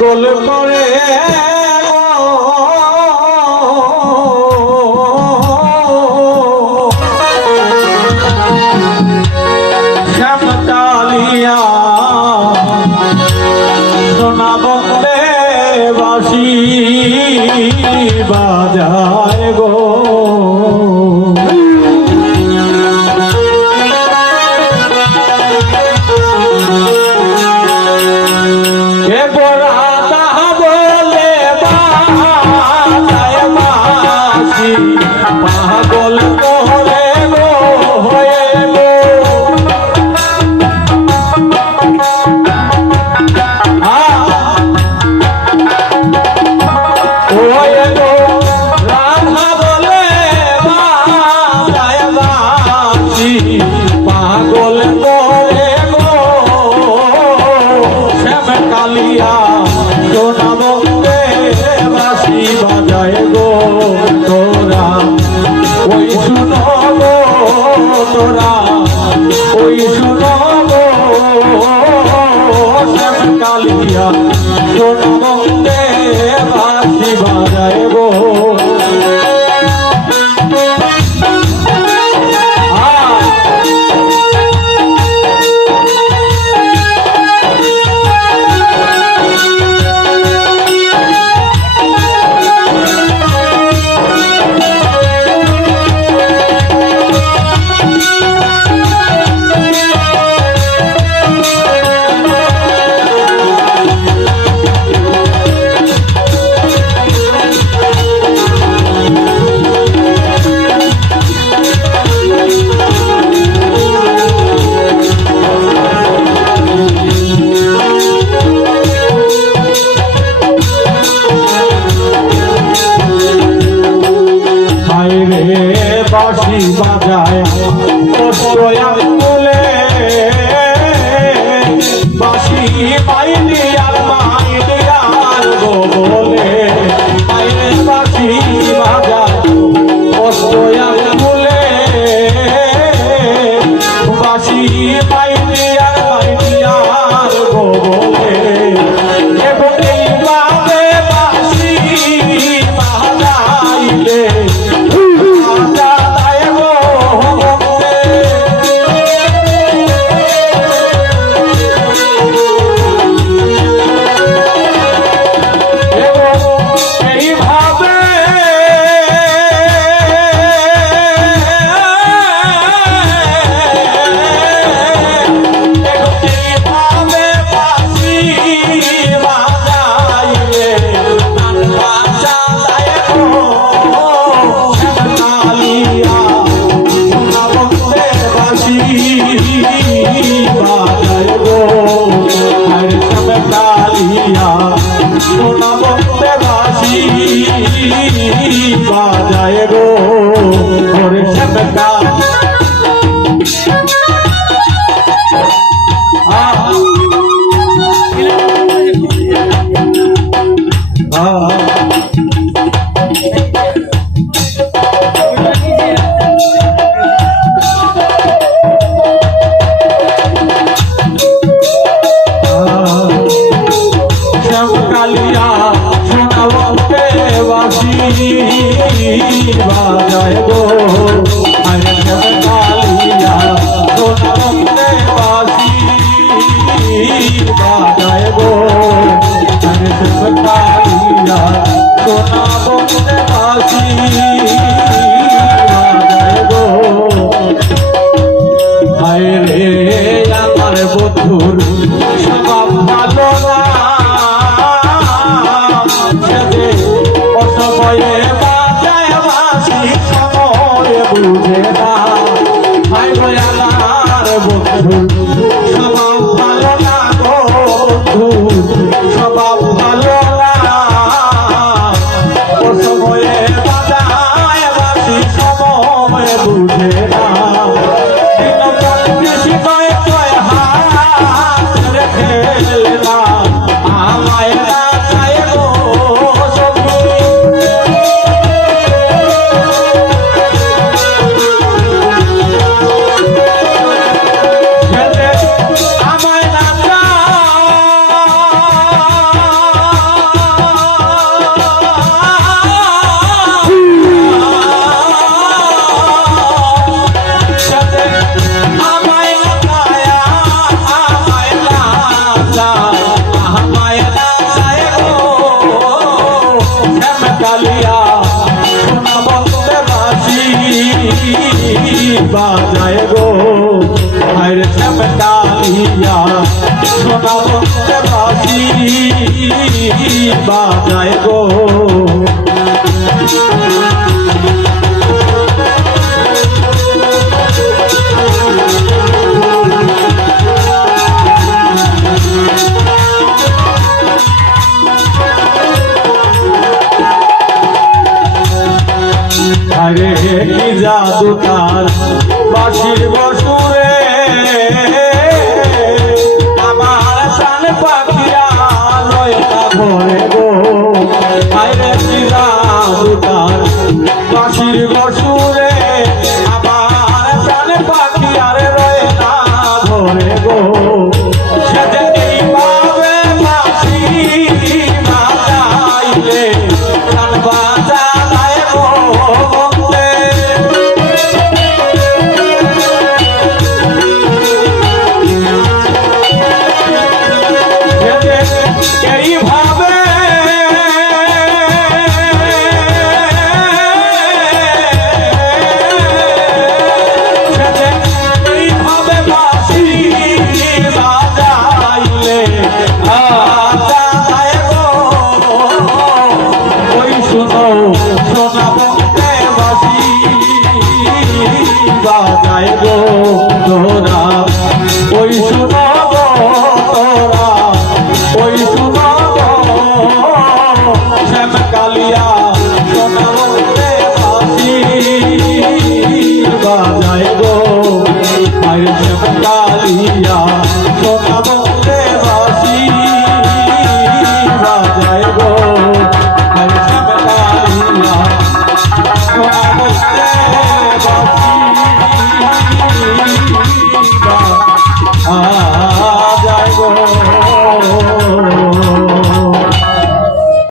পাগল করে শ্যামকালিয়া সোনা বন্দে বাঁশি বাজায় গো পাগল করে গো হয়ে গো হয়ে গো রাধা বলে বাঁশি পাগল করে গো শ্যামকালিয়া সোনা বন্দে বাঁশি বাজায় গো তোরা ওই শুনো গো তোরা ওই শুনো গো শ্যামকালিয়া সোনা বন্দে বাঁশি বাজায় গো বাঁশি বাজায় বলে বাঁশি মাইলি আর মাইলি আর গো বলে বাঁশি বাজায় বলে বাঁশি মাইলি আর মাইলি আর গো বলে এবং এইভাবে বাঁশি বাজাইলে সোনা বন্দে বাঁশি বাজায় গো ওরে শ্যামকালিয়া সোনা বন্দে বাঁশি বাজায় গো আরে শ্যামকালিয়া সোনা বন্দে বাঁশি বাজায় গো আরে শ্যামকালিয়া সোনা বন্দে বাঁশি বাজায় গো হায় রে আমার বন্ধুর স্বভাব ভালো না সময়ে বাজায় বাঁশি সময়ে বুঝে না ভাই ভয়ালার বন্ধু স্বভাব ভালো না গো বাজায় গো আরে শ্যামকালিয়া সোনা বন্ধে বাসি বাজায় গো আরে কি জাদু তার বাঁশির বসুরে আমার প্রাণ পাখিয়া লয় না ঘরে গো আরে কি জাদু তার বাঁশির বসুরে আমার প্রাণ পাখিয়া লয় না ঘরে গো সেদিনই পাবে বাঁশি বাজাইলে প্রাণ বাজায় গো বাজায় গো তোরা ওই শুনো গো তোরা ওই শুনো গো শ্যামকালিয়া সোনা বন্ধে বাঁশি বাজায় গো